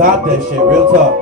stop that shit. Real talk.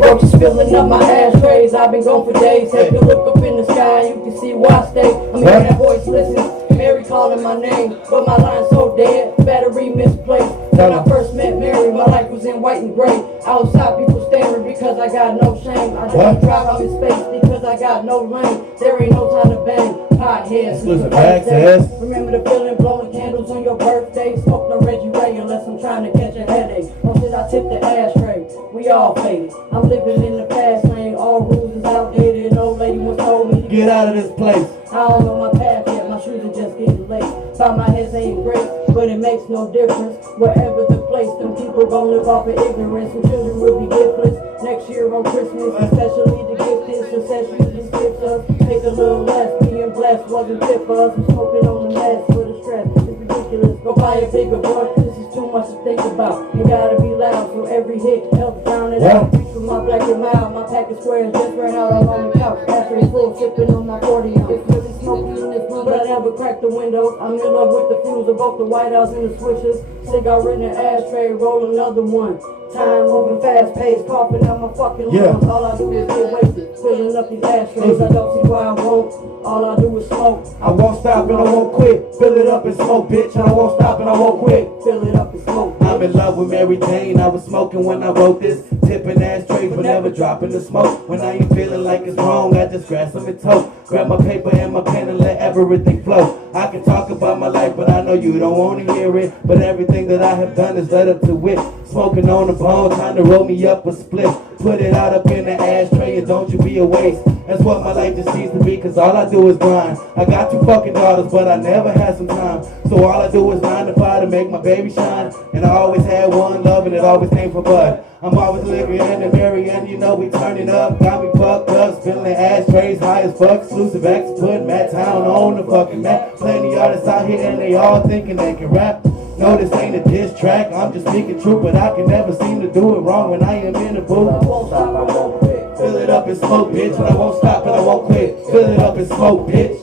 Bro, just filling up my ashtrays. I've been gone for days. Take a look up in the sky, you can see where I stay. I'm hearing that voice, listen. Mary calling my name, but my line's so dead. Battery misplaced. When I first met Mary, my life was in white and gray. Outside, people staring because I got no shame. I don't drive out in space because I got no lane. There ain't no time to bang. Potheads. Exclusive access. Remember the feeling, blowing candles on your birthday. Smoke no Reggie Ray unless I'm trying to catch a headache. Or should I tip the ashtray? We all faded. I'm living in the fast lane. All rules is outdated. An old lady once told me to Get out of this place. I don't know my path yet, my shoes are just getting late. Thought my heads ain't great, but it makes no difference. Wherever the place, them people gon' live off of ignorance. Some children will be giftless next year on Christmas, especially the gifted. Success usually skips us. Take a little less, being blessed wasn't fit for us. I'm smoking on the meds for the stress. It's ridiculous. Go buy a bigger boy. This is too much to think about. You gotta be loud, so every hit helps drown it out. Reach for my black and mild, my pack of squares just ran out all on the couch. Ashtray full, sipping on my 40 ounce. It's really smoky in this room, but I never cracked the windows. I'm in love with the fuse of both the White House and the switches. Cigar in the ashtray, roll another one. Time moving fast paced, coughing out my fucking lungs. All I do is get wasted, filling up these ashtrays. I don't see why I won't. All I do is smoke. I won't stop and I won't quit. Fill it up and smoke, bitch. And I won't stop and I won't quit. Fill it up and smoke. I'm in love with Mary Jane. I was smoking when I wrote this. Tipping ashtrays but never dropping the smoke. When I ain't feeling like it's wrong, I just grab some and tote. Grab my paper and my pen and let everything flow. I can talk about my life, but I know you don't want to hear it. But everything that I have done is led up to it. Smoking on the bone, trying to roll me up a split. Put it out up in the ashtray and don't you be a waste. That's what my life just seems to be, cause all I do is grind. I got 2 fucking daughters, but I never had some time. So all I do is 9 to 5 to make my baby shine. And I always had one love and it always came from Bud. I'm always living in the Mary and you know we turning up. Got me fucked up, spilling ashtrays, high as fuck. Exclusive acts, putting Matt Town on the fucking map. Plenty artists out here and they all thinking they can rap. No, this ain't a diss track, I'm just speaking truth, but I can never seem to do it wrong when I am in the booth. I won't stop, I won't quit. Fill it up and smoke, bitch, and I won't stop and I won't quit. Fill it up and smoke, bitch.